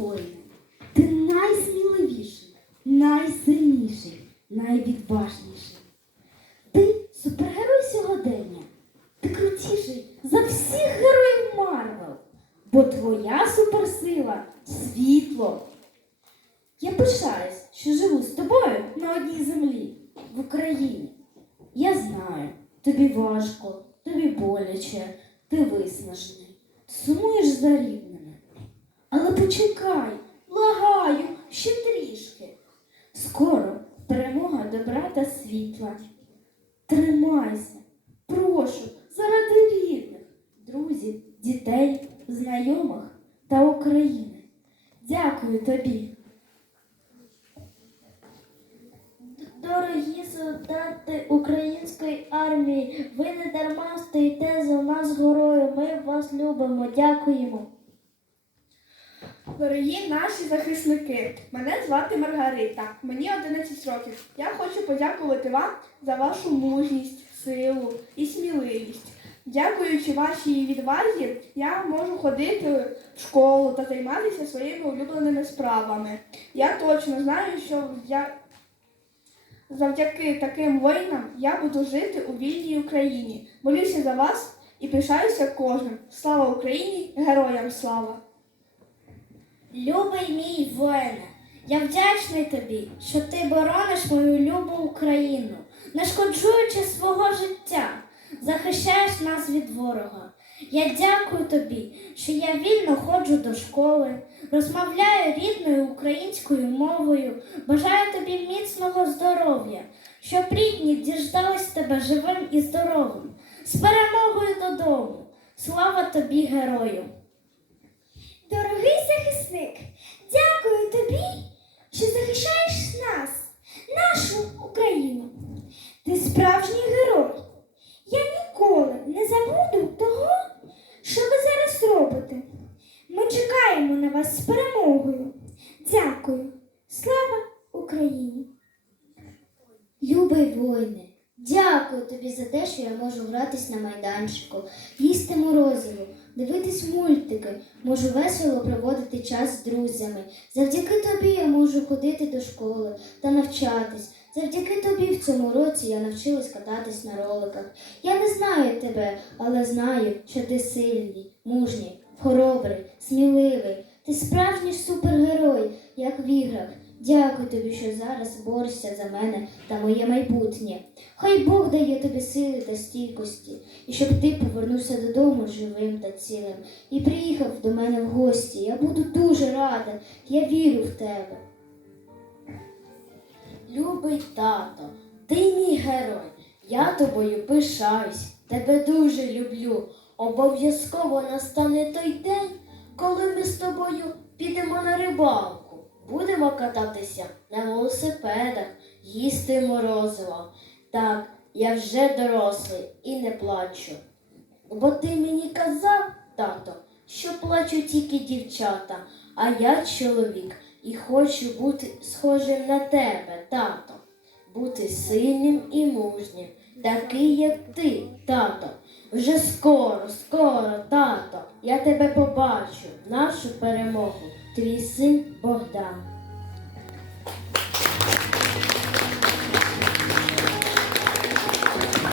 воїне, ти найсміливіший, найсильніший, найвідважніший. Ти супергерой сьогодення. Ти крутіший за всіх героїв Марвел, бо твоя суперсила світло. Я пишаюсь, що живу з тобою на одній землі в Україні. Я знаю, тобі важко, тобі боляче, ти виснажений, сумуєш за рідними. Але почекай, благаю, ще трішки. Скоро перемога добра та світла. Тримайся, прошу, заради рідних, друзів, дітей, знайомих та України. Дякую тобі. Дорогі солдати української армії, ви не дарма стоїте за нас горою. Ми вас любимо. Дякуємо. Дорогі наші захисники, мене звати Маргарита, мені 11 років. Я хочу подякувати вам за вашу мужність, силу і сміливість. Дякуючи вашій відвазі, я можу ходити в школу та займатися своїми улюбленими справами. Я точно знаю, що я... завдяки таким воїнам я буду жити у вільній Україні. Молюся за вас і пишаюся кожним. Слава Україні! Героям слава! Любий мій воїне, я вдячний тобі, що ти борониш мою любу Україну, не шкоджуючи свого життя, захищаєш нас від ворога. Я дякую тобі, що я вільно ходжу до школи, розмовляю рідною українською мовою, бажаю тобі міцного здоров'я, щоб рідні діждались тебе живим і здоровим, з перемогою додому. Слава тобі, герою! Дорогий захисник, дякую тобі, що захищаєш нас, нашу Україну. Ти справжній герой. Я ніколи не забуду того, що ви зараз робите. Ми чекаємо на вас з перемогою. Дякую. Слава Україні! Любий воїне, дякую тобі за те, що я можу гратись на майданчику, їсти морозиво, дивитись мультики, можу весело проводити час з друзями. Завдяки тобі я можу ходити до школи та навчатись. Завдяки тобі в цьому році я навчилась кататись на роликах. Я не знаю тебе, але знаю, що ти сильний, мужній, хоробрий, сміливий. Ти справжній супергерой, як в іграх. Дякую тобі, що зараз борешся за мене та моє майбутнє. Хай Бог дає тобі сили та стійкості, і щоб ти повернувся додому живим та цілим і приїхав до мене в гості. Я буду дуже рада, я вірю в тебе. Любий тато, ти мій герой, я тобою пишаюсь, тебе дуже люблю. Обов'язково настане той день, коли ми з тобою підемо на рибалку. Будемо кататися на велосипедах, їсти морозиво. Так, я вже дорослий і не плачу. Бо ти мені казав, тато, що плачуть тільки дівчата, а я чоловік і хочу бути схожим на тебе, тато, бути сильним і мужнім, такий, як ти, тато. Вже скоро, скоро, тато, я тебе побачу, нашу перемогу, твій син Богдан.